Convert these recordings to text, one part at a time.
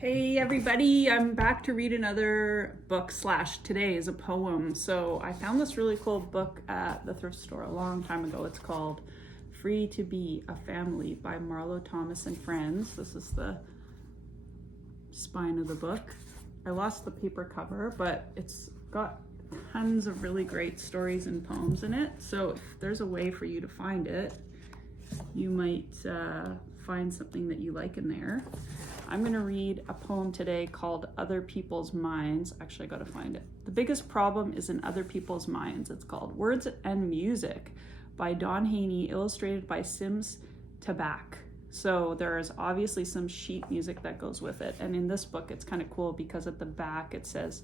Hey everybody, I'm back to read another book / today is a poem. So I found this really cool book at the thrift store a long time ago. It's called Free to Be a Family by Marlo Thomas and Friends. This is the spine of the book. I lost the paper cover, but it's got tons of really great stories and poems in it. So if there's a way for you to find it, you might find something that you like in there. I'm going to read a poem today called Other People's Minds. Actually, I got to find it. The biggest problem is in other people's minds. It's called Words and Music by Haynie, illustrated by Taback. So there is obviously some sheet music that goes with it. And in this book, it's kind of cool because at the back it says,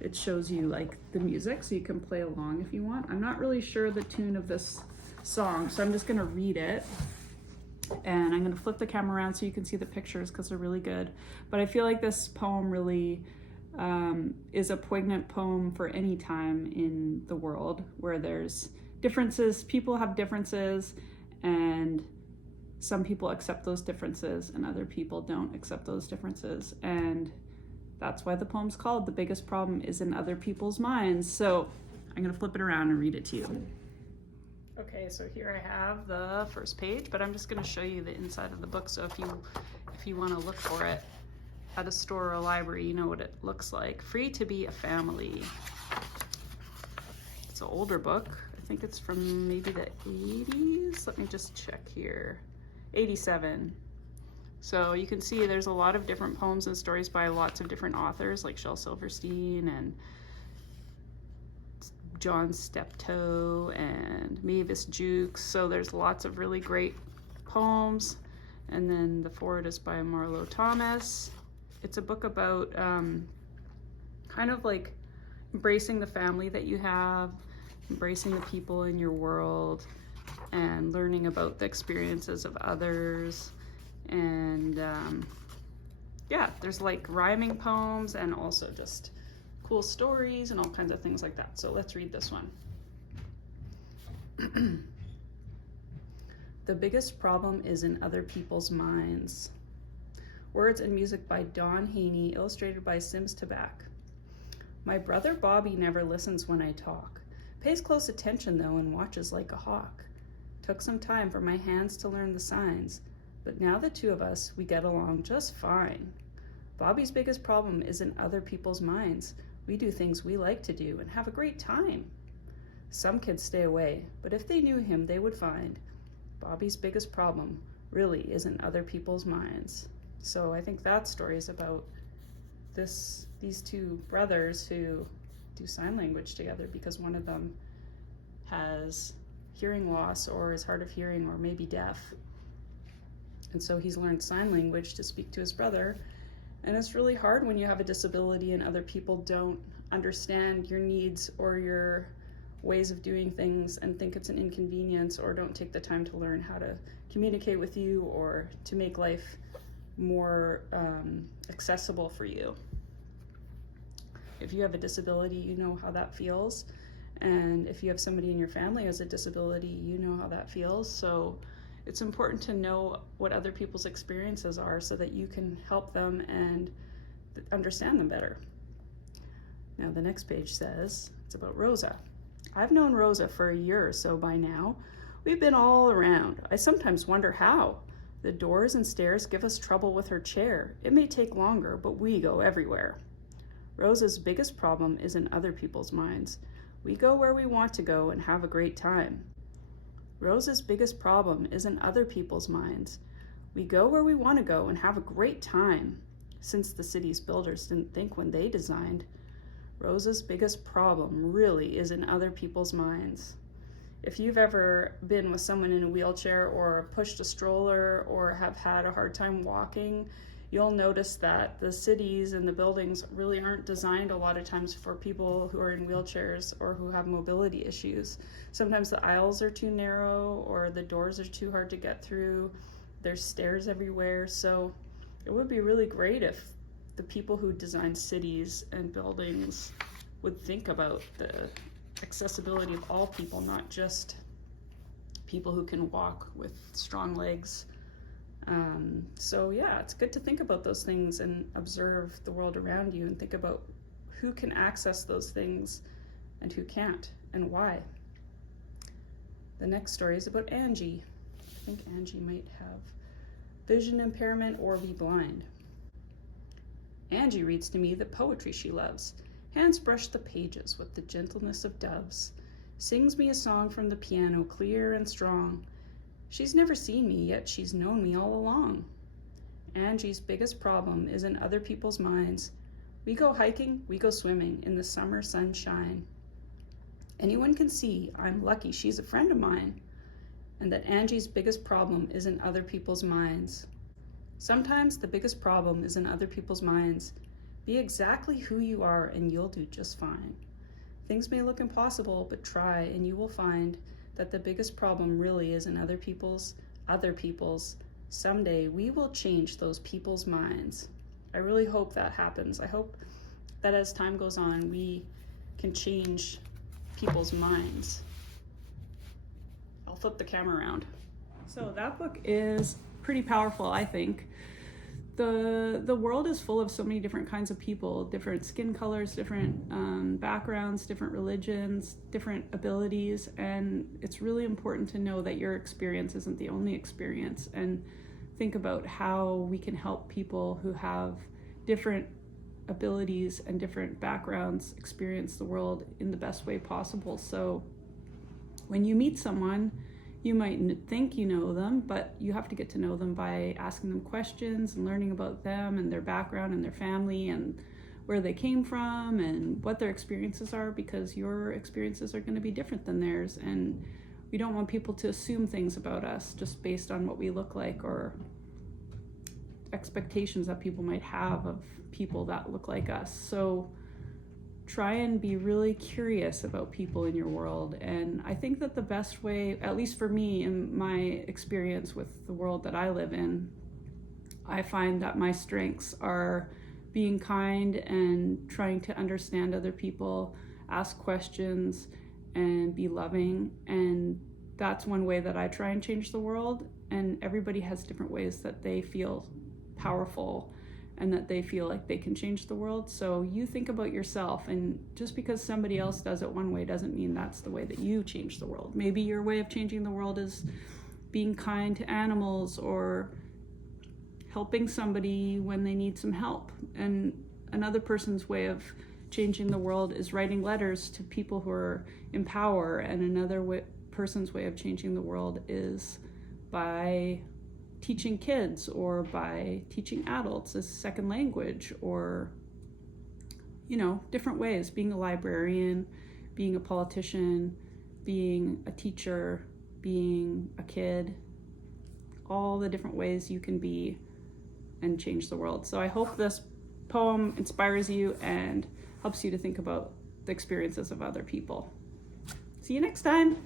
it shows you like the music so you can play along if you want. I'm not really sure the tune of this song, so I'm just going to read it. And I'm going to flip the camera around so you can see the pictures because they're really good. But I feel like this poem really is a poignant poem for any time in the world where there's differences. People have differences, and some people accept those differences and other people don't accept those differences. And that's why the poem's called The Biggest Problem is in Other People's Minds. So I'm going to flip it around and read it to you. Okay, so here I have the first page, but I'm just going to show you the inside of the book. So if you want to look for it at a store or a library, you know what it looks like. Free to Be a Family. It's an older book. I think it's from maybe the 80s. Let me just check here. 87. So you can see there's a lot of different poems and stories by lots of different authors like Shel Silverstein and John Steptoe and Mavis Jukes. So there's lots of really great poems. And then the foreword is by Marlo Thomas. It's a book about kind of like embracing the family that you have, embracing the people in your world, and learning about the experiences of others. And yeah, there's like rhyming poems and also just cool stories and all kinds of things like that. So let's read this one. The biggest problem is in other people's minds. Words and music by Haynie, illustrated by Taback. My brother Bobby never listens when I talk. Pays close attention though and watches like a hawk. Took some time for my hands to learn the signs, but now the two of us, we get along just fine. Bobby's biggest problem is in other people's minds. We do things we like to do and have a great time. Some kids stay away, but if they knew him, they would find Bobby's biggest problem really is in other people's minds. So I think that story is about these two brothers who do sign language together because one of them has hearing loss or is hard of hearing or maybe deaf. And so he's learned sign language to speak to his brother. And it's really hard when you have a disability and other people don't understand your needs or your ways of doing things and think it's an inconvenience or don't take the time to learn how to communicate with you or to make life more accessible for you. If you have a disability, you know how that feels. And if you have somebody in your family who has a disability, you know how that feels. So it's important to know what other people's experiences are so that you can help them and understand them better. Now the next page says, it's about Rosa. I've known Rosa for a year or so by now. We've been all around. I sometimes wonder how. The doors and stairs give us trouble with her chair. It may take longer, but we go everywhere. Rosa's biggest problem is in other people's minds. We go where we want to go and have a great time. Rosa's biggest problem is in other people's minds. We go where we want to go and have a great time, since the city's builders didn't think when they designed. Rosa's biggest problem really is in other people's minds. If you've ever been with someone in a wheelchair or pushed a stroller or have had a hard time walking, you'll notice that the cities and the buildings really aren't designed a lot of times for people who are in wheelchairs or who have mobility issues. Sometimes the aisles are too narrow or the doors are too hard to get through. There's stairs everywhere. So it would be really great if the people who design cities and buildings would think about the accessibility of all people, not just people who can walk with strong legs. So yeah, it's good to think about those things and observe the world around you and think about who can access those things and who can't and why. The next story is about Angie. I think Angie might have vision impairment or be blind. Angie reads to me the poetry she loves, hands brush the pages with the gentleness of doves, sings me a song from the piano clear and strong. She's never seen me, yet she's known me all along. Angie's biggest problem is in other people's minds. We go hiking, we go swimming in the summer sunshine. Anyone can see I'm lucky she's a friend of mine, and that Angie's biggest problem is in other people's minds. Sometimes the biggest problem is in other people's minds. Be exactly who you are and you'll do just fine. Things may look impossible, but try and you will find that the biggest problem really is in other people's. Someday we will change those people's minds. I really hope that happens. I hope that as time goes on, we can change people's minds. I'll flip the camera around. So that book is pretty powerful, I think. The world is full of so many different kinds of people, different skin colors, different backgrounds, different religions, different abilities, and it's really important to know that your experience isn't the only experience, and think about how we can help people who have different abilities and different backgrounds experience the world in the best way possible. So when you meet someone, you might think you know them, but you have to get to know them by asking them questions and learning about them and their background and their family and where they came from and what their experiences are, because your experiences are going to be different than theirs. And we don't want people to assume things about us just based on what we look like or expectations that people might have of people that look like us. So try and be really curious about people in your world. And I think that the best way, at least for me in my experience with the world that I live in, I find that my strengths are being kind and trying to understand other people, ask questions, and be loving. And that's one way that I try and change the world. And everybody has different ways that they feel powerful and that they feel like they can change the world. So you think about yourself, and just because somebody else does it one way doesn't mean that's the way that you change the world. Maybe your way of changing the world is being kind to animals or helping somebody when they need some help. And another person's way of changing the world is writing letters to people who are in power. And another person's way of changing the world is by teaching kids or by teaching adults as a second language, or, different ways, being a librarian, being a politician, being a teacher, being a kid, all the different ways you can be and change the world. So I hope this poem inspires you and helps you to think about the experiences of other people. See you next time.